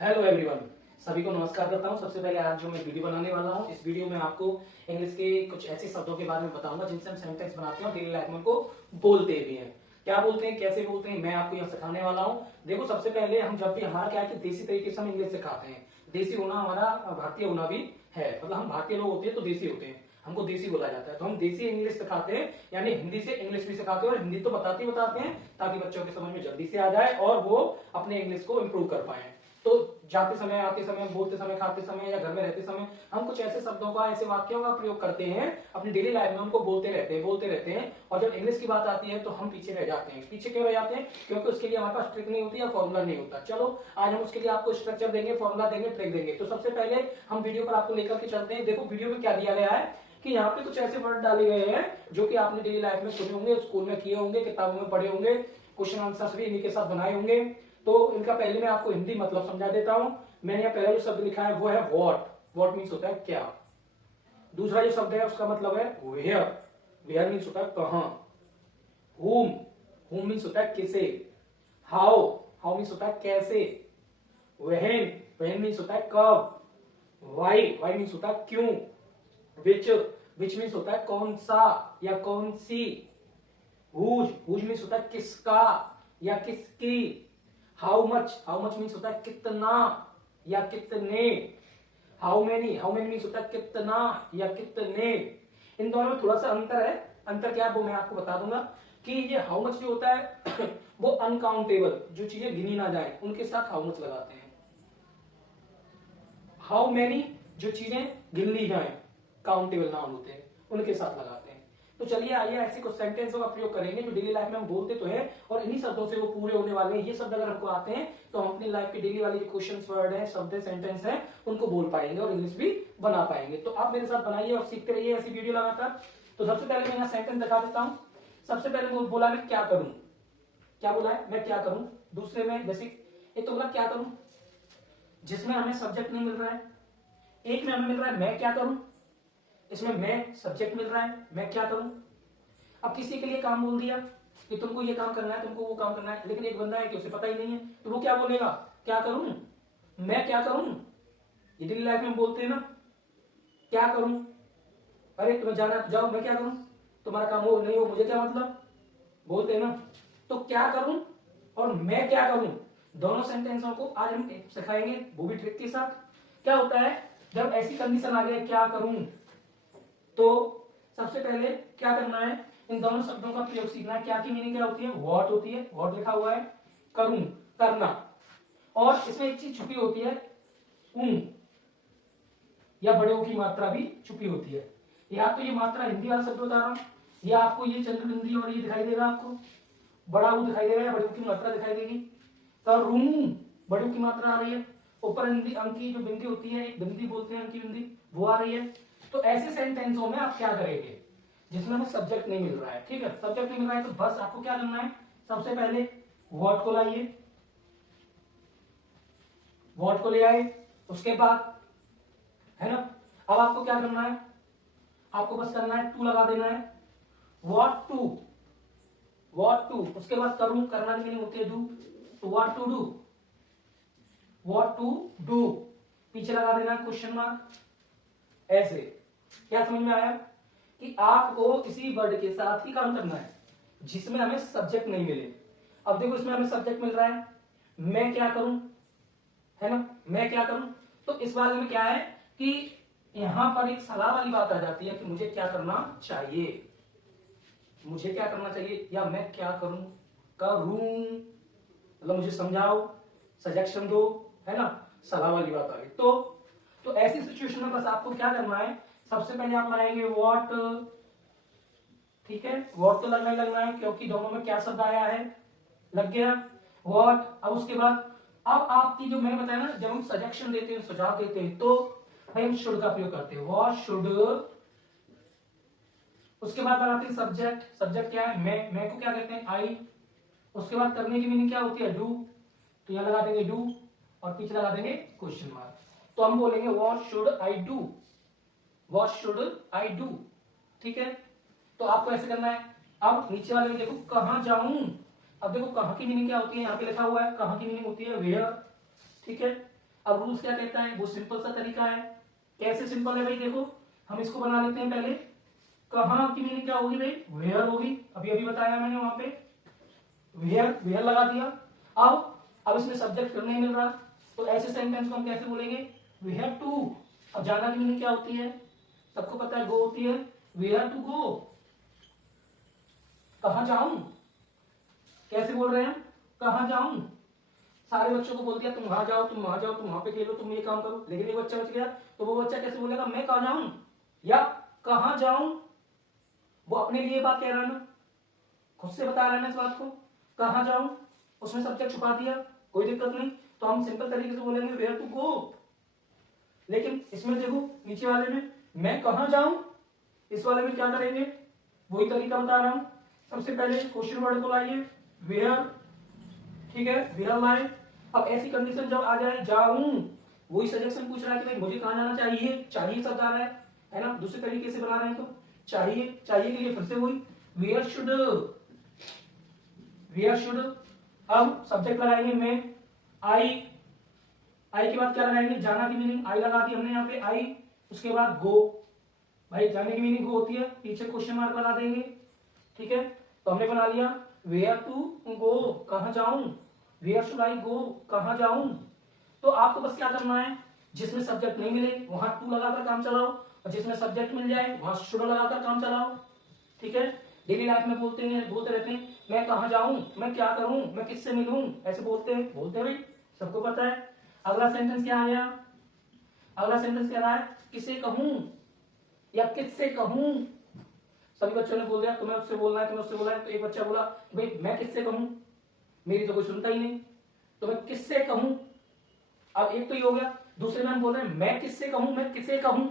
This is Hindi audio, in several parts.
हेलो एवरीवन, सभी को नमस्कार करता हूँ। सबसे पहले आज जो मैं वीडियो बनाने वाला हूँ, इस वीडियो में आपको इंग्लिश के कुछ ऐसे शब्दों के बारे में बताऊंगा जिनसे हम सेंटेंस बनाते हैं और डेली लाइफ में उनको बोलते भी हैं। क्या बोलते हैं, कैसे बोलते हैं, मैं आपको यहाँ सिखाने वाला हूँ। देखो, सबसे पहले हम जब भी हमारा क्या है कि देसी तरीके से हम इंग्लिश सिखाते हैं। देसी होना हमारा भारतीय होना भी है, मतलब हम भारतीय लोग होते हैं तो देसी होते हैं, हमको देसी बोला जाता है। तो हम देसी इंग्लिश सिखाते हैं, यानी हिंदी से इंग्लिश भी सिखाते हैं और हिंदी तो बताते हैं ताकि बच्चों के समझ में जल्दी से आ जाए और वो अपने इंग्लिश को इम्प्रूव कर पाए। तो जाते समय, आते समय, बोलते समय, खाते समय या घर में रहते समय हम कुछ ऐसे शब्दों का, ऐसे वाक्यों का प्रयोग करते हैं अपनी डेली लाइफ में, उनको बोलते रहते हैं और जब इंग्लिश की बात आती है तो हम पीछे रह जाते हैं। पीछे क्यों रह जाते हैं? क्योंकि उसके लिए हमारे पास ट्रिक नहीं होती या फॉर्मूला नहीं होता। चलो आज हम उसके लिए आपको स्ट्रक्चर देंगे, फॉर्मूला देंगे, ट्रिक देंगे। तो सबसे पहले हम वीडियो पर आपको लेकर के चलते हैं। देखो वीडियो में क्या दिया गया है कि यहाँ पे कुछ ऐसे वर्ड डाले गए हैं जो कि आपने डेली लाइफ में सुने होंगे, स्कूल में किए होंगे, किताबों में पढ़े होंगे, क्वेश्चन आंसर भी इन्हीं के साथ बनाए होंगे। तो इनका पहले मैं आपको हिंदी मतलब समझा देता हूं। मैंने यहाँ पहला जो शब्द लिखा है वो है वॉट। वॉट मीन्स होता है क्या। दूसरा जो शब्द है उसका मतलब है वेयर। वेयर मीन्स होता है कहां। हुम। हुम मीन्स होता है किसे। हाउ। हाउ मीन्स होता है कैसे। वेन। वेन मीन्स होता है कब। वाई। वाई मीन्स होता है क्यों। विच। विच मीन्स होता है कौन सा या कौन सी। हुज। हुज मीन्स होता है किसका या किसकी। How much. How much means होता है कितना या कितने। How many. How many means होता है कितना या कितने। इन दोनों में थोड़ा सा अंतर है। अंतर क्या है वो मैं आपको बता दूंगा कि ये हाउ मच जो होता है वो अनकाउंटेबल, जो चीजें गिनी ना जाए उनके साथ हाउ मच लगाते हैं। हाउ मेनी जो चीजें गिन ली जाए, काउंटेबल नाउन होते हैं, उनके साथ लगाते हैं। तो चलिए आइए ऐसे कुछ सेंटेंसों का प्रयोग करेंगे जो डेली लाइफ में हम बोलते तो हैं और इन्हीं शब्दों से वो पूरे होने वाले हैं। ये शब्द अगर हमको आते हैं तो हम अपनी लाइफ के डेली वाले जो क्वेश्चन वर्ड है, शब्द है, सेंटेंस है, उनको बोल पाएंगे और इंग्लिश भी बना पाएंगे। तो आप मेरे साथ बनाइए और सीखते रहिए ऐसी वीडियो लगातार। तो सबसे पहले मैं यहाँ सेंटेंस दिखा देता हूँ। सबसे पहले बोला मैं क्या करूं। क्या बोला है? मैं क्या करूं। दूसरे में जैसे एक तो बोला क्या करूं जिसमें हमें सब्जेक्ट नहीं मिल रहा है। एक में हमें मिल रहा है मैं क्या करूं, इसमें मैं सब्जेक्ट मिल रहा है, मैं क्या करूं। अब किसी के लिए काम बोल दिया कि तुमको ये काम करना है, तुमको वो काम करना है, लेकिन एक बंदा है कि उसे पता ही नहीं है, तो वो क्या बोलेगा? क्या करूं, मैं क्या करूं। ये डेली लाइफ में हम बोलते हैं ना, क्या करूं। अरे तुम्हें जाना है तो जाओ, मैं क्या करूं, तुम्हारा काम हो नहीं हो मुझे क्या मतलब, बोलते हैं ना। तो क्या करूं और मैं क्या करूं, दोनों सेंटेंसों को आज हम सिखाएंगे, वो भी ट्रिक के साथ। क्या होता है जब ऐसी कंडीशन आ जाए क्या करूं, तो सबसे पहले क्या करना है, इन दोनों शब्दों का प्रयोग सीखना है। क्या की मीनिंग क्या होती है? व्हाट होती है, व्हाट लिखा हुआ है, करूं, करना। और इसमें एक चीज छुपी होती है, या बड़े की मात्रा भी छुपी होती है। या तो ये मात्रा हिंदी वाला शब्द बता रहा हूं, या आपको ये चंद्रबिंदी और ये दिखाई देगा, आपको बड़ा ऊ दिखाई देगा या बड़े की मात्रा दिखाई देगी। करूं, बड़े की मात्रा आ रही है। ऊपर हिंदी अंक की जो बिंदी होती है, एक बिंदी बोलते हैं अंक की बिंदी, वो आ रही है। तो ऐसे सेंटेंसों में आप क्या करेंगे जिसमें हमें सब्जेक्ट नहीं मिल रहा है। ठीक है, सब्जेक्ट नहीं मिल रहा है तो बस आपको क्या करना है, सबसे पहले व्हाट को लाइए, व्हाट को ले आए, उसके बाद है ना, अब आपको क्या करना है, आपको बस करना है टू लगा देना है, व्हाट टू, व्हाट टू। उसके बाद करूं, करना की मीनिंग होती है डू, तो what to do, what to do, पीछे लगा देना है क्वेश्चन मार्क। ऐसे क्या समझ में आया कि आपको किसी वर्ड के साथ ही काम करना है जिसमें हमें सब्जेक्ट नहीं मिले। अब देखो इसमें हमें सब्जेक्ट मिल रहा है, मैं क्या करूं, है ना, मैं क्या करूं। तो इस बारे में क्या है कि यहां पर एक सलाह वाली बात आ जाती है कि मुझे क्या करना चाहिए, मुझे क्या करना चाहिए या मैं क्या करूं, करूं मतलब मुझे समझाओ, सजेशन दो, है ना, सलाह वाली बात आ गई। तो ऐसी सिचुएशन में बस आपको क्या करना है, सबसे पहले आप लगाएंगे व्हाट। ठीक है, व्हाट तो लगना ही लगना है क्योंकि दोनों में क्या शब्द आया है, लग गया व्हाट। अब उसके बाद अब आपकी जो मैंने बताया ना, जब हम सजेशन देते हैं, सुझाव देते हैं, तो भाई हम शुड का प्रयोग करते हैं, व्हाट शुड। उसके बाद लगाते हैं सब्जेक्ट। सब्जेक्ट क्या है? मैं को क्या कहते हैं? आई। उसके बाद करने की मीनिंग क्या होती है? डू। तो यहां लगा देंगे डू और पीछे लगा देंगे क्वेश्चन मार्क। तो हम बोलेंगे what should I do, what should I do. ठीक है, तो आपको ऐसे करना है। अब नीचे वाले में देखो कहां जाऊं। अब देखो कहां की मीनिंग क्या होती है, यहाँ पे लिखा हुआ है कहां की मीनिंग होती है वेयर। ठीक है, अब रूल्स क्या कहता है, वो सिंपल सा तरीका है। कैसे सिंपल है भाई, देखो हम इसको बना लेते हैं पहले। कहाँ की मीनिंग क्या होगी भाई, वेयर होगी, अभी अभी बताया मैंने वहां पे, वेयर, वेयर लगा दिया। अब इसमें सब्जेक्ट फिर नहीं मिल रहा, तो ऐसे सेंटेंस को हम कैसे बोलेंगे, वी हैव टू। अब जाना की मीनिंग क्या होती है, सबको पता है, गो होती है, वी हैव टू गो, कहां जाऊं, कैसे बोल रहे हैं, कहां जाऊं। सारे बच्चों को बोल दिया तुम वहां जाओ, तुम वहां जाओ, तुम वहां पे खेलो, तुम ये काम करो, लेकिन एक बच्चा बच गया, तो वो बच्चा कैसे बोलेगा, मैं कहां जाऊं या कहां जाऊं। वो अपने लिए बात कह रहा है ना, खुद से बता रहा है ना इस बात को, कहां जाऊं, उसने सब्जेक्ट छुपा दिया, कोई दिक्कत नहीं, तो हम सिंपल तरीके से बोलेंगे वेयर टू गो। लेकिन इसमें देखो नीचे वाले में मैं कहां जाऊं, इस वाले में क्या करेंगे, वही तरीका बता रहा हूं। सबसे पहले क्वेश्चन वर्ड को लाइए, वेयर, ठीक है, वेयर लाए। अब ऐसी कंडीशन जब आ जाए जाऊं, वही सजेशन पूछ रहा है कि भाई मुझे कहां जाना चाहिए, चाहिए शब्द आ रहा है ना, दूसरे तरीके से बना रहे हैं तो चाहिए, चाहिए के लिए फिर से वही वेयर शुड, वेयर शुड। अब सब्जेक्ट लगाएंगे मैं, आई, आई के बाद क्या लगाएंगे, जाना की मीनिंग आई लगा दी हमने यहाँ पे आई, उसके बाद गो, भाई जाने की मीनिंग गो होती है, पीछे क्वेश्चन मार्क लगा देंगे, ठीक है। तो हमने बना लिया वेयर टू गो, कहां जाऊं, वेयर शुड आई गो, कहां जाऊं। तो आपको बस क्या करना है, जिसमें सब्जेक्ट नहीं मिले वहां टू लगाकर काम चलाओ, और जिसमें सब्जेक्ट मिल जाए वहां शुड लगाकर काम चलाओ, ठीक है। डेली लाइफ में बोलते रहते हैं मैं कहां जाऊं, मैं क्या करूं, मैं किससे मिलूं, ऐसे बोलते हैं भाई, सबको पता है। अगला सेंटेंस क्या आ गया, अगला सेंटेंस क्या रहा है, किसे कहूं या किससे कहूं। सभी बच्चों ने बोल दिया तुम्हें उससे बोलना है, तुम्हें उससे बोलना है, तो एक बच्चा बोला भाई मैं किससे कहूं, मेरी तो कोई सुनता ही नहीं, तो मैं किससे कहूं। अब एक तो ये हो गया, दूसरे में हम बोल रहे हैं मैं किससे कहूं, मैं किसे कहूं,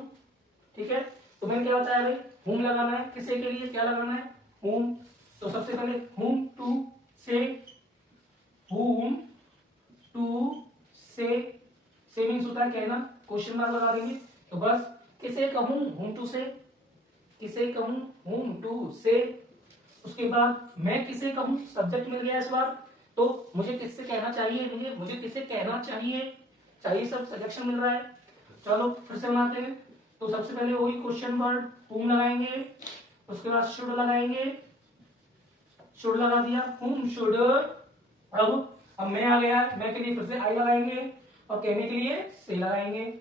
ठीक है। तो मैंने क्या बताया भाई, whom लगाना है, किसे के लिए क्या लगाना है, whom। तो सबसे पहले whom to say, whom to say, से मीन्स होता है कहना, क्वेश्चन मार्क लगा देंगे, तो बस किसे कहूं, whom to say, किसे कहूं, whom to say। उसके बाद मैं किसे कहूं, सब्जेक्ट मिल गया इस बार, तो मुझे किससे कहना चाहिए, मुझे किसे कहना चाहिए, चाहिए सब सजेक्शन मिल रहा है। चलो फिर से बनाते हैं, तो सबसे पहले वही क्वेश्चन वर्ड whom लगाएंगे, उसके बाद शुड लगाएंगे, शुड लगा दिया, whom शुड। अब मैं आ गया, मैं के लिए फिर से आई लगाएंगे, और कहने के लिए से लगाएंगे,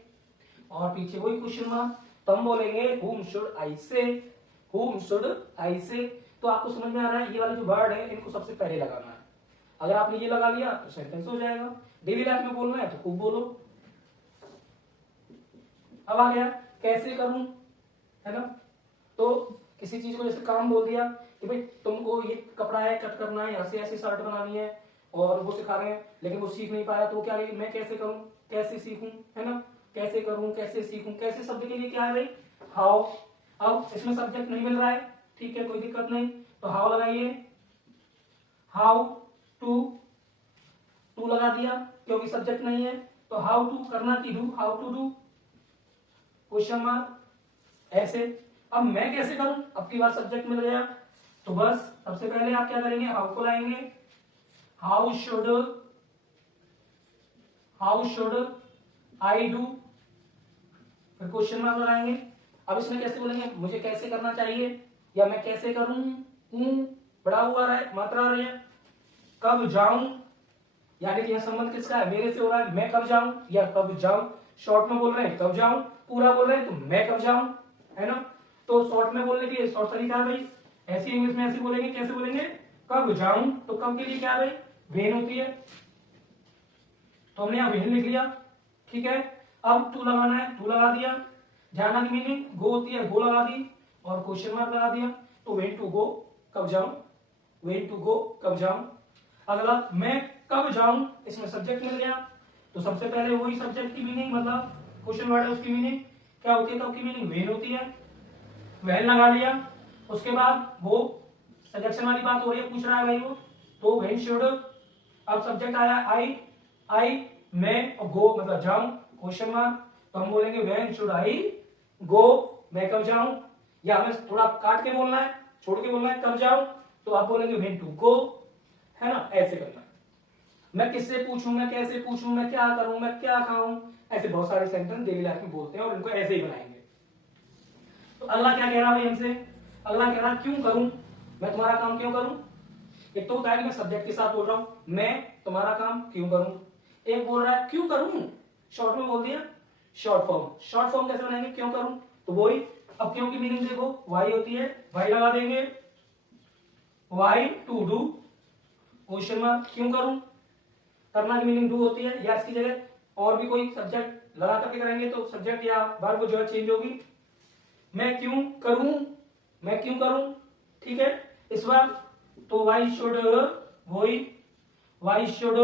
और पीछे वही क्वेश्चन मार्क, तो हम बोलेंगे whom should I say, whom should I say। तो आपको समझ में आ रहा है, ये वाले जो वर्ड है इनको सबसे पहले लगाना है। अगर आपने ये लगा लिया तो सेंटेंस हो जाएगा। डेली लाइफ में बोलना है तो खूब बोलो। अब आ गया कैसे करूं, है ना, तो किसी चीज को जैसे काम बोल दिया कि भाई तुमको ये कपड़ा है कट करना है, यहाँ से ऐसी शर्ट बनानी है, और वो सिखा रहे हैं लेकिन वो सीख नहीं पाया, तो क्या मैं कैसे करूं, कैसे सीखूं, है ना, कैसे करूं, कैसे सीखूं। कैसे शब्द के लिए क्या है भाई, हाउ। अब इसमें सब्जेक्ट नहीं मिल रहा है, ठीक है, कोई दिक्कत नहीं, तो हाउ लगाइए, हाउ टू, टू लगा दिया क्योंकि सब्जेक्ट नहीं है, तो हाउ टू करना की do, how to do, question mark, ऐसे। अब मैं कैसे करूं, अब की बार सब्जेक्ट मिल गया, तो बस सबसे पहले आप क्या करेंगे, हाउ को लाएंगे, हाउ शुड आई डू, फिर क्वेश्चन मार्क लगाएंगे। अब इसमें कैसे बोलेंगे, मुझे कैसे करना चाहिए या मैं कैसे करूं, बड़ा हुआ रहा है, मात्रा आ रही है। कब जाऊं, यानी कि यह संबंध किसका है, मेरे से हो रहा है, मैं कब जाऊं या कब जाऊं। शॉर्ट में बोल रहे हैं कब जाऊं, पूरा बोल रहे हैं तो मैं कब जाऊं, है ना। तो शॉर्ट में बोलने के लिए शॉर्ट तरीका है भाई, ऐसी इंग्लिश में ऐसे बोलेंगे, कैसे बोलेंगे, कब जाऊं, तो कब के लिए क्या है भाई, वेन होती है, तो हमने यहां वेन लिख लिया, ठीक है। अब टू लगाना है, टू लगा दिया, जाना की मीनिंग गो होती है, गो लगा दी, और क्वेश्चन मार्क लगा दिया, तो वेन टू गो, कब जाऊं, वेन टू गो, कब जाऊं। अगला मैं कब जाऊं, इसमें सब्जेक्ट मिल गया, तो सबसे पहले वही सब्जेक्ट की मीनिंग, मतलब क्वेश्चन वर्ड है उसकी मीनिंग क्या होती है, कब की मीनिंग वेन होती है, वेन लगा लिया। उसके बाद वो सजेक्शन वाली बात हो रही है, पूछ रहा है भाई वो, तो वेन शुड। अब सब्जेक्ट आया आई मैं, और गो मतलब जाऊं, क्वेश्चन मार्क, तो हम बोलेंगे वेन शुड आई गो, मैं कब जाऊं, या हमें थोड़ा काट के बोलना है, छोड़ के बोलना है, कब जाऊं, तो आप बोलेंगे वेन टू गो, है ना, ऐसे करना है। मैं किससे पूछूं, मैं कैसे पूछूं, मैं क्या करूं, मैं क्या खाऊं, ऐसे बहुत सारे सेंटेंस डेली लाइफ में बोलते हैं और इनको ऐसे ही बनाएंगे। तो अल्लाह क्या कह रहा है भाई हमसे, अल्लाह कह रहा है क्यों करूं, मैं तुम्हारा काम क्यों करूं। एक तो होता है कि मैं सब्जेक्ट के साथ बोल रहा हूं, मैं तुम्हारा काम क्यों करूं। एक बोल रहा है क्यों करूं, शॉर्ट में बोल दिया, शॉर्ट फॉर्म। शॉर्ट फॉर्म कैसे बनाएंगे, क्यों करूं, तो वही। अब क्यों की मीनिंग देखो, वाई होती है, वाई लगा देंगे, why to do, question mark, क्यों करूं। करना की मीनिंग डू होती है, या इसकी जगह और भी कोई सब्जेक्ट लगा करके करेंगे तो सब्जेक्ट या वर्ब जो है चेंज होगी। मैं क्यों करूं, मैं क्यों करूं, ठीक है। इस बार तो वाई शुड, वही वाई शुड,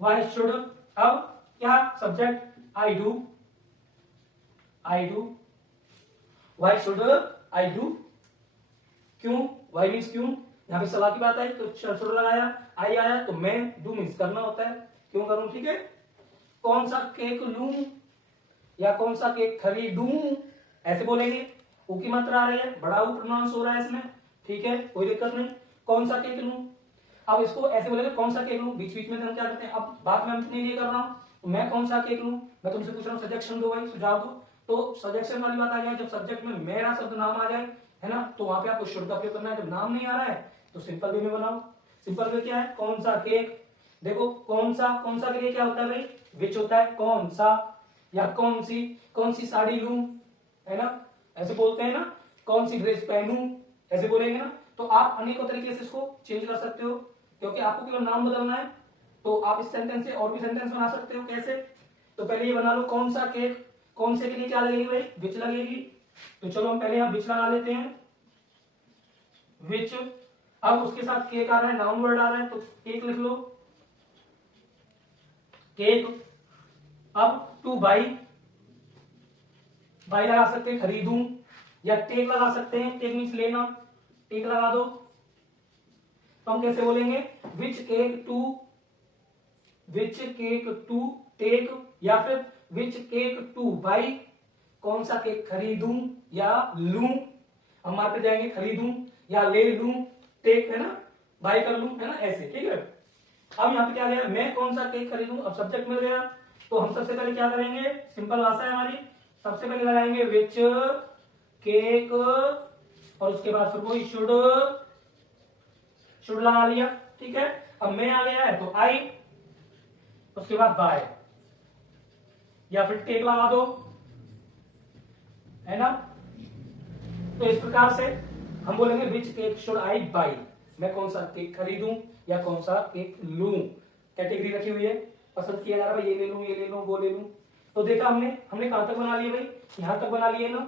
वाई शुड। अब क्या subject, I do, I do, why should I do. क्यों, वाई मीन्स क्यों, यहां पे सवाल की बात आई तो शुड लगाया, आई आया तो मैं, डू मीन्स करना होता है, क्यों करूं, ठीक है। कौन सा केक लूं या कौन सा केक खरीदूं, ऐसे बोलेंगे। ऊ की मात्रा आ रही है, बड़ा ऊ प्रोनाउंस हो रहा है इसमें, ठीक है, कोई दिक्कत नहीं। कौन सा केक लूं, अब इसको ऐसे बोलेंगे कौन सा केक लूं, बीच बीच में हम क्या करते हैं, अब बात मैं अपने लिए कर रहा हूं, तो मैं कौन सा केक लूं, मैं तुमसे पूछ रहा हूं सजेशन दो भाई, सुझाव दो। तो सजेशन वाली बात आ जाए, जब सब्जेक्ट में मेरा शब्द नाम आ जाए, है ना, तो वहां पे आपको शुड का प्रयोग करना है। जब नाम नहीं आ रहा है तो सिंपल वे में बनाओ। सिंपल वे क्या है, कौन सा केक। देखो कौन सा के लिए क्या होता है भाई, विच होता है, कौन सा, या कौन सी साड़ी लूं, है ना, ऐसे बोलते हैं ना, कौन सी ड्रेस पहनूं, ऐसे बोलेंगे ना। तो आप अनेकों तरीके से इसको चेंज कर सकते हो, क्योंकि आपको केवल नाम बदलना है। तो आप इस सेंटेंस से और भी सेंटेंस बना सकते हो, कैसे, तो पहले ये बना लो, कौन सा केक, कौन से के लिए क्या लगेगी भाई, विच लगेगी। तो चलो हम पहले यहां विच लगा लेते हैं, विच। अब उसके साथ केक आ रहा है, नाउन वर्ड आ रहा है, तो केक लिख लो, केक। अब टू बाई, बाई लगा सकते हैं, खरीदूं, या टेक लगा सकते हैं, टेक मीन्स लेना, टेक लगा दो। तो हम कैसे बोलेंगे, which cake to, which cake to take, या फिर विच केक टू बाई, कौन सा केक खरीदूं या लूं। हम मार्केट जाएंगे, खरीदूं या ले लूं, टेक है ना, बाई कर लूं, है ना, ऐसे, ठीक है। अब यहाँ पे क्या गया, मैं कौन सा केक खरीदूं, अब सब्जेक्ट मिल गया। तो हम सबसे पहले क्या करेंगे, सिंपल भाषा है हमारी, सबसे पहले लगाएंगे विच केक, और उसके बाद फिर वही शुड, शुड लगा लिया, ठीक है। अब मैं आ गया है तो आई, उसके बाद बाय, या फिर टेक लगा दो, है ना। तो इस प्रकार से हम बोलेंगे which cake should I by, मैं कौन सा केक खरीदूं या कौन सा केक लूं। कैटेगरी रखी हुई है, पसंद किया जा रहा है, ये ले लूं, ये ले लूं, वो ले लूं। तो देखा हमने हमने कहां तक बना लिया भाई, यहां तक बना लिए ना,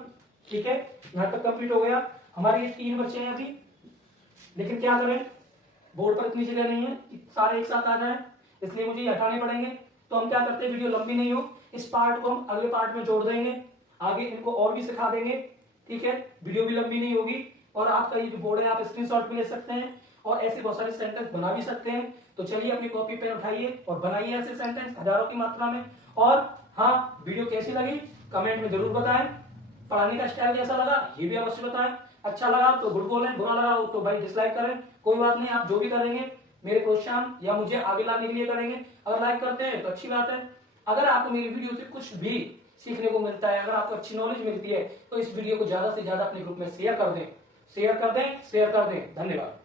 ठीक है, यहां तक कंप्लीट हो गया। हमारे ये 3 बच्चे हैं अभी, लेकिन क्या करें, बोर्ड पर इतनी जगह नहीं है कि सारे एक साथ आ जाए, इसलिए मुझे ये हटाने पड़ेंगे। तो हम क्या करते हैं, वीडियो लंबी नहीं हो, इस पार्ट को हम अगले पार्ट में जोड़ देंगे, आगे इनको और भी सिखा देंगे, ठीक है। वीडियो भी लंबी नहीं होगी, और आपका ये जो बोर्ड है आप स्क्रीनशॉट भी ले सकते हैं, और ऐसे बहुत सारे सेंटेंस बना भी सकते हैं। तो चलिए अपनी कॉपी पेन उठाइए और बनाइए ऐसे सेंटेंस हजारों की मात्रा में। और हाँ, वीडियो कैसी लगी कमेंट में जरूर बताएं, पढ़ाने का स्टाइल कैसा लगा ये भी अवश्य बताएं। अच्छा लगा तो गुड बोलें, बुरा लगा तो भाई डिसलाइक करें, कोई बात नहीं, आप जो भी करेंगे मेरे प्रोत्साहन या मुझे आगे लाने के लिए करेंगे। अगर लाइक करते हैं तो अच्छी बात है। अगर आपको मेरी वीडियो से कुछ भी सीखने को मिलता है, अगर आपको अच्छी नॉलेज मिलती है, तो इस वीडियो को ज्यादा से ज्यादा अपने ग्रुप में शेयर कर दें, शेयर कर दें, शेयर कर दें। धन्यवाद।